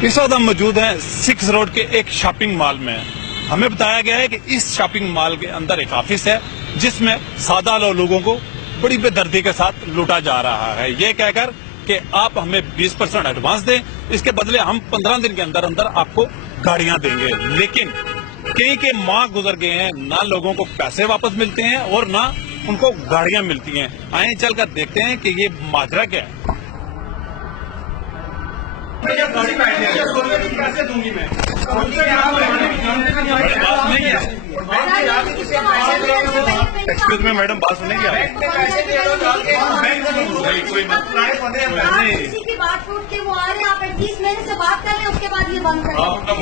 इस वक्त हम मौजूद हैं 6 रोड के एक शॉपिंग मॉल में। हमें बताया गया है कि इस शॉपिंग मॉल के अंदर एक ऑफिस है जिसमें सादा लोगों को बड़ी बेदर्दी के साथ लूटा जा रहा है, ये कहकर कि आप हमें 20% एडवांस दें, इसके बदले हम 15 दिन के अंदर अंदर आपको गाड़ियां देंगे। लेकिन कई के माह गुजर गए हैं, ना लोगों को पैसे वापस मिलते हैं और ना उनको गाड़ियां मिलती हैं। आइए चलकर देखते हैं कि ये माजरा क्या है। गाड़ी कैसे दूंगी मैं? एक्सक्यूज में मैडम, बात सुनेंगे आप? कोई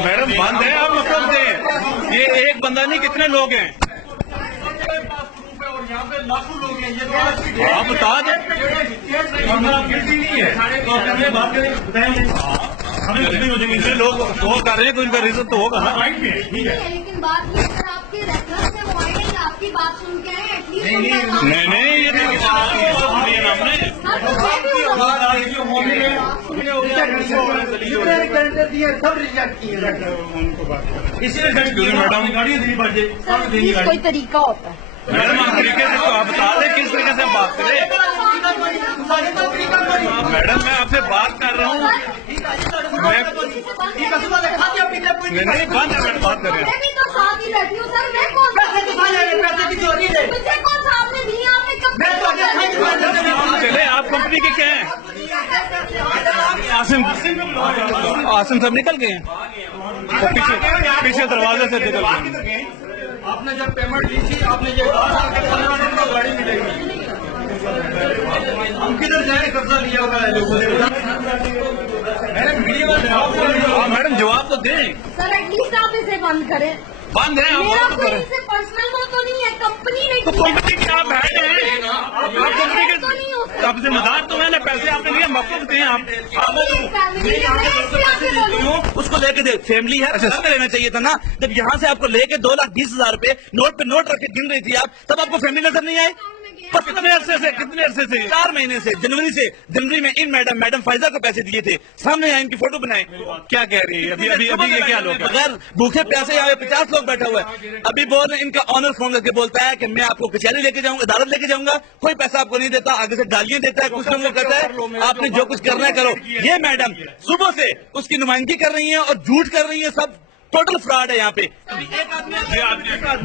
मैडम बंद है, आप मतलब दें। ये एक बंदा नहीं, कितने लोग हैं? यहाँ पे लाखों लोग हैं। ये आप बता दें, नहीं है तो हमें बात करें, बताएंगे हमें हो जाएंगे। इनसे लोग वो कर रहे हैं तो इनका रीजन तो होगा ना। ठीक है, लेकिन बात ये सर आपके रेफरेंस से वो आए, आपकी बात सुन के आए एटलीस्ट। नहीं ये इसीलिए कोई तरीका होता है मैडम, आप तरीके से तो आप बता दें किस तरीके से हम बात करें। मैडम मैं आपसे बात कर रहा हूँ, नहीं बंद है, मैडम बात कर रहे हैं। चले आप कंपनी के क्या हैं? आसिम सब निकल गए हैं, पीछे दरवाजे से निकल गए। आपने जब पेमेंट दी थी आपने ये कहा कि 15 दिन में गाड़ी मिलेगी। हम किधर जाए, कब्जा लिया हुआ है लोगों ने। मैडम जवाब तो दें सर, एटलीस्ट आप इसे बंद करें। बंद है, मेरा कोई इससे पर्सनल वो तो नहीं है, कंपनी नहीं तो कंपनी के आप बैठे हैं, आप कंपनी के आप जिम्मेदार तो है ना, पैसे आपने लिए मौके दें आप उसको लेके दे, फैमिली है अच्छा लेना चाहिए था ना। जब यहाँ से आपको लेके 2,20,000 रुपए नोट पे नोट रख के गिन रही थी आप, तब आपको फैमिली नजर नहीं आए? कितने अरसे से 4 महीने से, जनवरी में इन मैडम फाइजा को पैसे दिए थे, सामने आए इनकी फोटो बनाए। क्या कह रही है अभी ये क्या लोग अगर भूखे प्यासे यहाँ 50 लोग बैठा हुआ है। अभी बोल रहे इनका ऑनर फोन करके बोलता है कि मैं आपको कचहरी लेके जाऊंगा, अदालत लेके जाऊंगा, कोई पैसा आपको नहीं देता, आगे से गालियां देता है, कुछ लोगों को कहता है आपने जो कुछ करना है करो। ये मैडम सुबह से उसकी नुमाइंदगी कर रही है और झूठ कर रही है, सब टोटल फ्रॉड है यहाँ पे।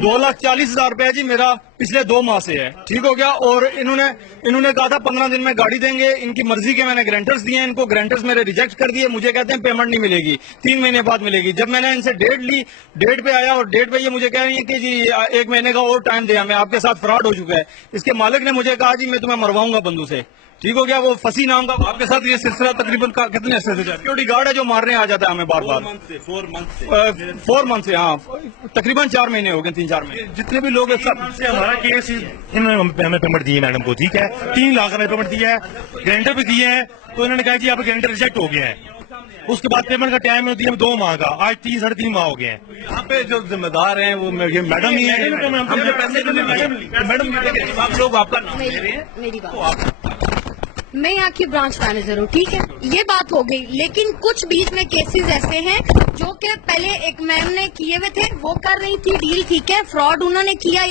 2,40,000 रुपए जी मेरा पिछले 2 माह से है, ठीक हो गया। और इन्होंने कहा था 15 दिन में गाड़ी देंगे, इनकी मर्जी के मैंने गारंटर्स दिए, इनको गारंटर्स मेरे रिजेक्ट कर दिए। मुझे कहते हैं पेमेंट नहीं मिलेगी, 3 महीने बाद मिलेगी। जब मैंने इनसे डेट ली, डेट पे आया और डेट पे ये मुझे कह रही है कि जी 1 महीने का और टाइम दिया, मैं आपके साथ फ्रॉड हो चुका है। इसके मालिक ने मुझे कहा जी मैं तुम्हें मरवाऊंगा बंदू से, ठीक हो गया। वो फसी नाम का आपके साथ ये सिलसिला तकरीबन कितने अर्से से? सिक्योरिटी गार्ड है जो मारने आ जाता है हमें बार बार। 4 मंथ से, हाँ तकरीबन 4 महीने हो गए, 3-4 महीने। जितने भी लोग से हमारा केस, इन्होंने हमें पेमेंट दी है मैडम को, ठीक है 3 लाख का पेमेंट दिया है, गारंटर भी दिए हैं। तो इन्होंने कहा जी आप गारंटर रिजेक्ट हो गया है। उसके बाद पेमेंट का टाइम दिया 2 माह का, आज 3-3.5 माह हो गए हैं। यहाँ पे जो जिम्मेदार हैं वो मैडम ही है। मैडम आप लोग आपका नाम ले रहे हैं? मेरी बात, मैं यहाँ की ब्रांच मैनेजर हूँ, ठीक है, ये बात हो गई। लेकिन कुछ बीच में केसेस ऐसे हैं जो कि पहले एक मैम ने किए हुए थे, वो कर रही थी डील, ठीक है, फ्रॉड उन्होंने किया।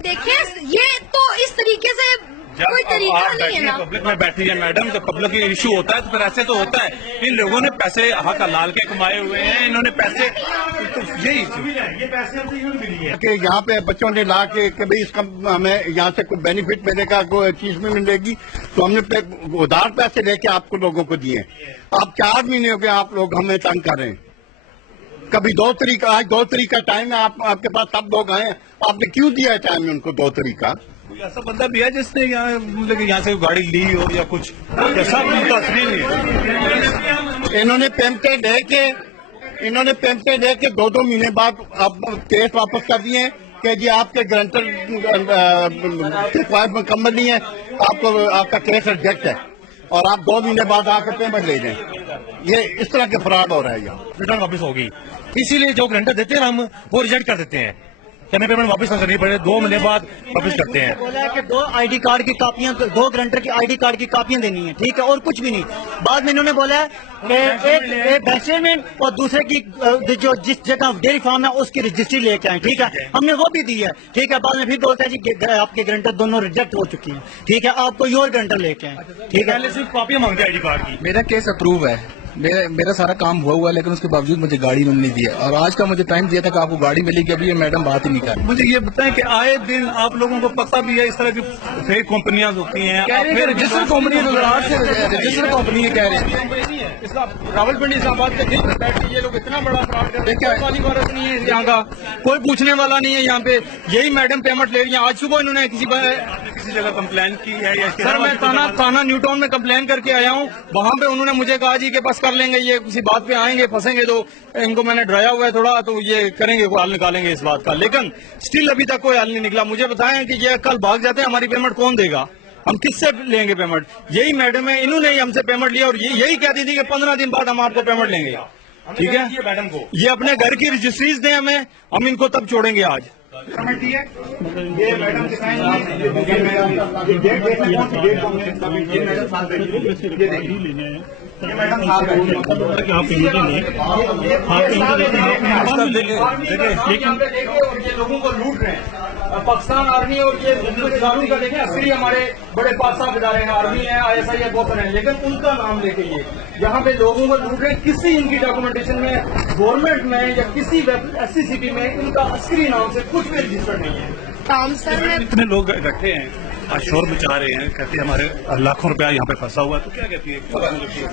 देखिए ये तो इस तरीके से कोई तरीका नहीं है ना। पब्लिक में बैठी है मैडम, जब पब्लिक की इशू होता है तो फिर ऐसे तो होता है। इन लोगों ने पैसे हक हलाल के कमाए हुए हैं, इन्होंने पैसे तो यही ये पैसे मिली है कि यहाँ पे बच्चों ने ला के भाई इसका हमें यहाँ से कोई बेनिफिट मिलेगा, कोई चीज भी मिलेगी, तो हमने उधार पैसे लेके आपको लोगों को दिए। आप 4 महीने हो गए आप लोग हमें तंग कर रहे हैं। कभी 2 तारीख, आज 2 तारीख का टाइम है, आपके पास सब लोग आए, आपने क्यों दिया है टाइम उनको 2 तारीख का? कोई ऐसा बंदा भी है जिसने यहाँ से गाड़ी ली हो या कुछ, ऐसा तस्वीर नहीं। इन्होंने पेमेंटें दे के 2-2 महीने बाद अब केस वापस कर दिए कि जी आपके गारंटर रिक्वायरमेंट मुकम्मल नहीं है, आपका केस रिजेक्ट है और आप 2 महीने बाद आकर पेमेंट ले जाएं। ये इस तरह के फ्रॉड हो रहा है यहाँ। रिटर्न वापस होगी, इसीलिए जो गारंटर देते हैं हम वो रिजेक्ट कर देते हैं। कि हमें पेमेंट वापस ना करनी पड़े, 2 महीने बाद वापस करते हैं। बोला है कि 2 आईडी कार्ड की कापियां, 2 गारंटर की आईडी कार्ड की कापियां देनी है, ठीक है, और कुछ भी नहीं। बाद में इन्होंने बोला है कि एक बैचलर में और दूसरे की जो जिस जगह डेयरी फार्म है उसकी रजिस्ट्री लेके आए, ठीक है, हमने वो भी दी है, ठीक है। बाद में फिर बोलता है जी कि आपके गारंटर दोनों रिजेक्ट हो चुकी हैं, ठीक है, आप कोई और गारंटर लेके आए, ठीक है। पहले सिर्फ कॉपियां मांगते हैं आईडी कार्ड की। मेरा केस अप्रूव है, मेरा सारा काम हुआ है, लेकिन उसके बावजूद मुझे गाड़ी उन्होंने नहीं दिया, और आज का मुझे टाइम दिया था कि आपको गाड़ी मिलेगी, अभी ये मैडम बात ही नहीं कर रही। मुझे ये बताएं कि आए दिन आप लोगों को पता भी है इस तरह की फेक कंपनियां होती हैं। कह रहे हैं रजिस्टर कंपनी रजिस्टर कंपनी है, कह रहे हैं रावलपिंडी इस्लामाबाद के दिल में बैठ के ये लोग इतना बड़ा फ्रॉड कर रहे हैं, कोई वाली वारस नहीं है यहाँ का, कोई पूछने वाला नहीं है यहाँ पे, यही मैडम पेमेंट ले रही है। आज सुबह इन्होंने किसी जगह कंप्लेन की है या सर मैं थाना न्यू टाउन में कंप्लेन करके आया हूँ, वहाँ पे उन्होंने मुझे कहा जी के बस कर लेंगे, ये किसी बात पे आएंगे फंसेंगे, तो इनको मैंने डराया हुआ है थोड़ा, तो ये करेंगे, कोई हल निकालेंगे इस बात का, लेकिन स्टिल अभी तक कोई हल नहीं निकला। मुझे बताएं कि ये कल भाग जाते हैं, हमारी पेमेंट कौन देगा, हम किससे लेंगे पेमेंट? यही मैडम है, इन्होंने ही हमसे पेमेंट लिया और यही कहती थी कि 15 दिन बाद हम आपको पेमेंट लेंगे, ठीक है। मैडम को ये अपने घर की रजिस्ट्रीज दें हमें, हम इनको तब छोड़ेंगे आज। ये मैडम लोगों को लूट रहे हैं, पाकिस्तान आर्मी और ये कानून का देखें, असली हमारे बड़े बादशाह इदारे हैं, आर्मी है, ISI है, गोपन है, लेकिन उनका नाम लेके ये यहाँ पे लोगों को लूट रहे हैं। किसी इनकी डॉक्यूमेंटेशन में, गवर्नमेंट में या किसी SCCP में इनका असली नाम से कुछ भी रजिस्टर्ड नहीं है। काम सर में इतने लोग इकट्ठे हैं, आज शोर मचा रहे हैं, कहते हैं हमारे लाखों रुपया यहाँ पे फंसा हुआ है, तो क्या कहती है?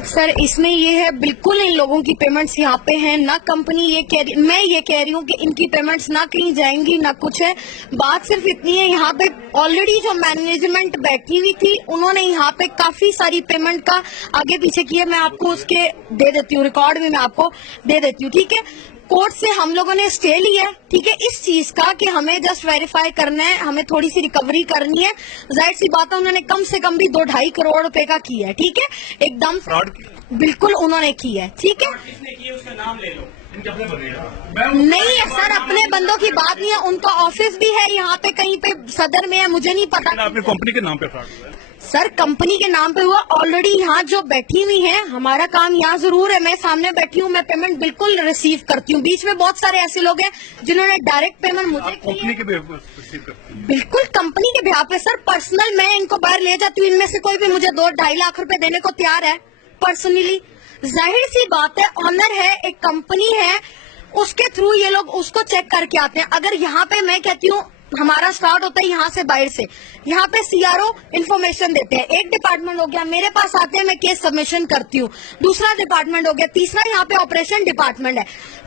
सर इसमें ये है, बिल्कुल इन लोगों की पेमेंट्स यहाँ पे हैं ना, कंपनी ये कह रही, मैं ये कह रही हूँ कि इनकी पेमेंट्स ना कहीं जाएंगी ना कुछ है। बात सिर्फ इतनी है, यहाँ पे ऑलरेडी जो मैनेजमेंट बैठी हुई थी उन्होंने यहाँ पे काफी सारी पेमेंट का आगे पीछे किया, मैं आपको उसके दे देती हूँ, रिकॉर्ड भी मैं आपको दे देती हूँ, ठीक है। कोर्ट से हम लोगों ने स्टे लिया, ठीक है, इस चीज का कि हमें जस्ट वेरीफाई करना है, हमें थोड़ी सी रिकवरी करनी है। जाहिर सी बात है, उन्होंने कम से कम भी 2-2.5 करोड़ रुपए का किया है, ठीक है, एकदम फ्रॉड बिल्कुल उन्होंने किया है, ठीक है। नहीं है सर, अपने बंदों की बात नहीं है, उनका ऑफिस भी है यहाँ पे कहीं पे सदर में है, मुझे नहीं पता। आपने कंपनी के नाम पे फ्रॉड हुआ है? सर कंपनी के नाम पे हुआ, ऑलरेडी यहाँ जो बैठी हुई है, हमारा काम यहाँ जरूर है, मैं सामने बैठी हूँ, मैं पेमेंट बिल्कुल रिसीव करती हूँ। बीच में बहुत सारे ऐसे लोग हैं जिन्होंने डायरेक्ट पेमेंट मुझे कंपनी के रिसीव करते हैं? बिल्कुल कंपनी के बिहाफ पे सर, पर्सनल मैं इनको बाहर ले जाती हूँ, इनमें से कोई भी मुझे 2-2.5 लाख रुपए देने को तैयार है पर्सनली। जाहिर सी बात है, ऑनर है, एक कंपनी है, उसके थ्रू ये लोग उसको चेक करके आते हैं। अगर यहाँ पे मैं कहती हूँ, हमारा स्टार्ट होता है यहाँ से, बाहर से, यहाँ पे CRO इन्फॉर्मेशन देते हैं, एक डिपार्टमेंट हो गया, मेरे पास आते हैं, मैं केस सबमिशन करती हूँ, दूसरा डिपार्टमेंट हो गया, तीसरा यहाँ पे ऑपरेशन डिपार्टमेंट है।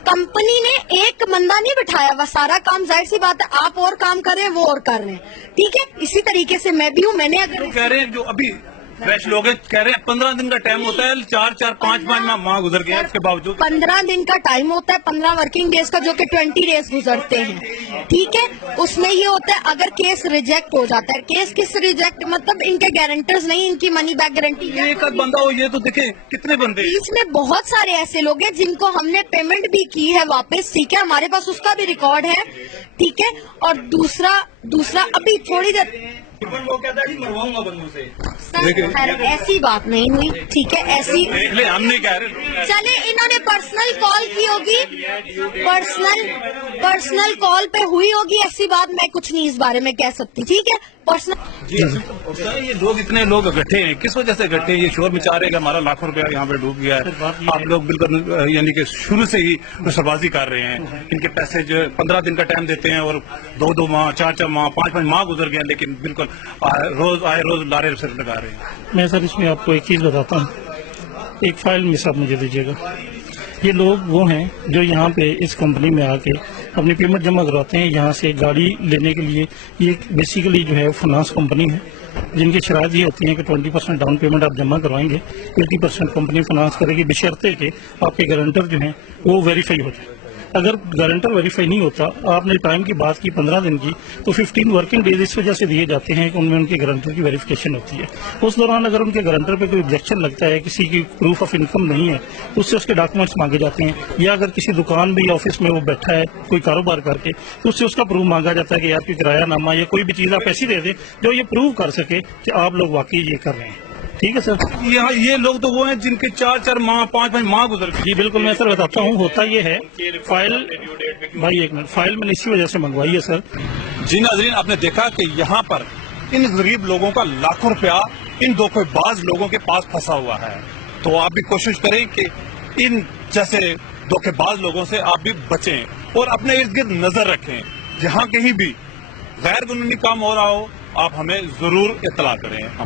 कंपनी ने एक बंदा नहीं बिठाया हुआ, सारा काम जाहिर सी बात है आप और काम कर रहे हैं, वो और कर रहे हैं, ठीक है। इसी तरीके से मैं भी हूँ, मैंने अगर कह रहे हैं जो अभी फ्रेश लोग हैं, कह रहे हैं 15 दिन का टाइम होता है, 4-5 माह गुजर गया, इसके बावजूद 15 दिन का टाइम होता है, 15 वर्किंग डेज का, जो कि 20 डेज गुजरते हैं, ठीक है। उसमें ये होता है, अगर केस रिजेक्ट हो जाता है, केस किस रिजेक्ट मतलब इनके गारंटर्स नहीं, इनकी मनी बैक गारंटी है, एक बंदा हो, ये तो देखे कितने बंदे। इसमें बहुत सारे ऐसे लोग हैं जिनको हमने पेमेंट भी की है वापस, ठीक है, हमारे पास उसका भी रिकॉर्ड है, ठीक है। और दूसरा अभी थोड़ी देर वो कहता है जी मरवाऊंगा बंदों से। सर ऐसी बात नहीं हुई, ठीक है, ऐसी देख ले, हम नहीं कह रहे। चले, इन्होंने पर्सनल कॉल की होगी, पर्सनल कॉल पे हुई होगी, ऐसी बात मैं कुछ नहीं इस बारे में कह सकती, ठीक है, पर्सनल। जी सर, ये लोग इतने लोग इकट्ठे हैं, किस वजह से इकट्ठे हैं? ये शोर मचा रहे हैं कि हमारा लाखों रुपया यहाँ पे डूब गया है। आप लोग बिल्कुल यानी कि शुरू से ही सरबाजी कर रहे हैं, इनके पैसे जो 15 दिन का टाइम देते हैं और 2-2 माह, 4-4 माह, 5-5 माह गुजर गए, लेकिन बिल्कुल रोज लारे सिर लगा रहे हैं। मैं सर इसमें आपको एक चीज़ बताता हूँ, एक फाइल मिस आप मुझे दीजिएगा। ये लोग वो हैं जो यहाँ पे इस कंपनी में आके अपनी पेमेंट जमा करवाते हैं, यहाँ से गाड़ी लेने के लिए। ये बेसिकली जो है फाइनेंस कंपनी है, जिनकी शराइत ये होती है कि 20% डाउन पेमेंट आप जमा करवाएंगे, 80% कंपनी फाइनेंस करेगी, बशर्ते कि आपके गारंटर जो हैं वो वेरीफाई हो जाए। अगर गारंटर वेरीफाई नहीं होता, आपने टाइम की बात की 15 दिन की, तो 15 वर्किंग डेज इस वजह से दिए जाते हैं कि उनमें उनके गारंटर की वेरिफिकेशन होती है। उस दौरान अगर उनके गारंटर पे कोई ऑब्जेक्शन लगता है, किसी की प्रूफ ऑफ इनकम नहीं है, तो उससे उसके डॉक्यूमेंट्स मांगे जाते हैं, या अगर किसी दुकान में या ऑफिस में वो बैठा है कोई कारोबार करके, तो उससे उसका प्रूफ मांगा जाता है कि आपकी किराया नामा या कोई भी चीज़ आप ऐसी दे दें जो ये प्रूव कर सके कि आप लोग वाकई ये कर रहे हैं। ठीक है सर। यहाँ ये लोग तो वो हैं जिनके 4-4 माह 5-5 माह गुजर गए। जी बिल्कुल, मैं सर बताता हूँ। होता ये है, फाइल भाई एक मिनट, फाइल मैंने इसी वजह से मंगवाई है सर। जी नाज़रीन, आपने देखा कि यहाँ पर इन गरीब लोगों का लाखों रुपया इन धोखेबाज लोगों के पास फंसा हुआ है। तो आप भी कोशिश करें कि इन जैसे धोखेबाज लोगों से आप भी बचें और अपने इर्द गिर्द नजर रखें। जहाँ कहीं भी गैर कानूनी काम हो रहा हो, आप हमें जरूर इत्तला करें।